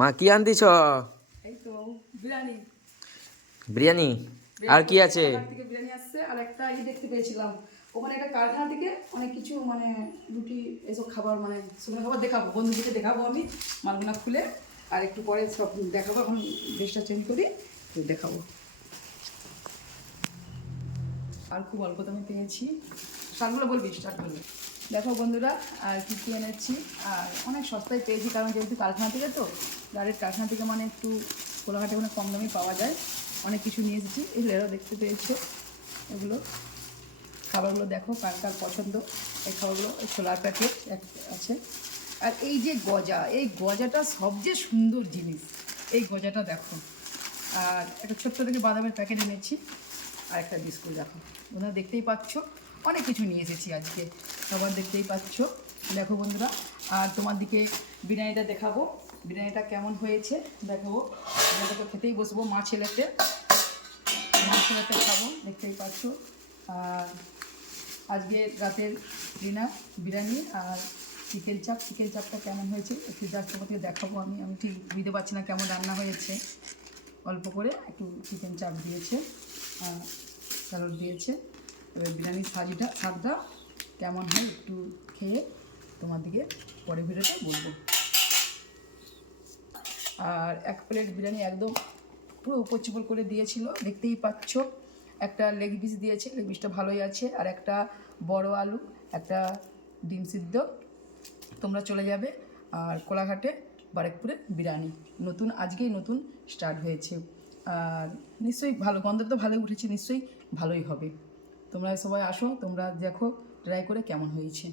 মা কি আনতিছ? এই তো বিরিয়ানি। আর কি আছে? বিরিয়ানি আসছে আর একটা ই দেখতে পেয়েছিলাম। ওখানে একটা কারখানা থেকে অনেক কিছু মানে রুটি এসব খাবার মানে শুকনো খাবার দেখাবো বন্ধুদেরকে দেখাবো আমি মালগুনা খুলে আর একটু পরে সব দেখাবো এখন ড্রেসটা চেঞ্জ করি দেখাবো। আর খুব অল্প দামে পেয়েছি। শাকগুলো বলবি শাকগুলো। দেখো বন্ধুরা, আর কী কী এনেছি? আর অনেক সস্তায় পেয়েছি, কারণ যেহেতু কারখানা থেকে তো ডাইরেক্ট কারখানা থেকে মানে একটু কোলাঘাটে মানে কম দামে পাওয়া যায়। অনেক কিছু নিয়ে এসেছি। এগুলো দেখতে পেয়েছ, এগুলো। খাবারগুলো দেখো, কার কার পছন্দ। এই খাবারগুলো ছোলার প্যাকেট এক আছে। আর এই যে গজা, এই গজাটা সবচেয়ে সুন্দর জিনিস। এই গজাটা দেখো। আর একটা ছোট্ট থেকে বাদামের প্যাকেট এনেছি। আর একটা বিস্কুট দেখো। বন্ধুরা, দেখতেই পাচ্ছ? অনেক কিছু নিয়ে এসেছি আজকে। খাবার দেখতেই পাচ্ছ। দেখো বন্ধুরা, আর তোমার দিকে বিরিয়ানিটা দেখাবো। বিরিয়ানিটা কেমন হয়েছে দেখাবো বিরিয়ানিটা তো খেতেই বসবো মা ছেলেতে মা ছেলেতে খাব, দেখতেই পাচ্ছ। আর আজকে রাতের ডিনার বিরিয়ানি আর চিকেন চাপ। চিকেন চাপটা কেমন হয়েছে একটু জাস্ট তোমাকে দেখাবো আমি। আমি ঠিক বুঝতে পারছি না কেমন রান্না হয়েছে। অল্প করে একটু চিকেন চাপ দিয়েছে, আর স্যালাড দিয়েছে। বিরিয়ানির সাজিটা স্বাদটা কেমন হয় একটু খেয়ে তোমার দিকে পরে ভিডিওটা বলব। আর এক প্লেট বিরিয়ানি একদম পুরো উপর চিপল করে দিয়েছিল, দেখতেই পাচ্ছ। একটা লেগ পিস দিয়েছে লেগ পিসটা ভালোই আছে। আর একটা বড় আলু, একটা ডিম সিদ্ধ। তোমরা চলে যাবে আর কোলাঘাটে বারেকপুরে বিরিয়ানি। নতুন, আজকেই নতুন স্টার্ট হয়েছে। আর নিশ্চয়ই ভালো, গন্ধ তো ভালোই উঠেছে, নিশ্চয়ই ভালোই হবে। তোমরা সবাই আসো তোমরা দেখো ট্রাই করে কেমন হয়েছে।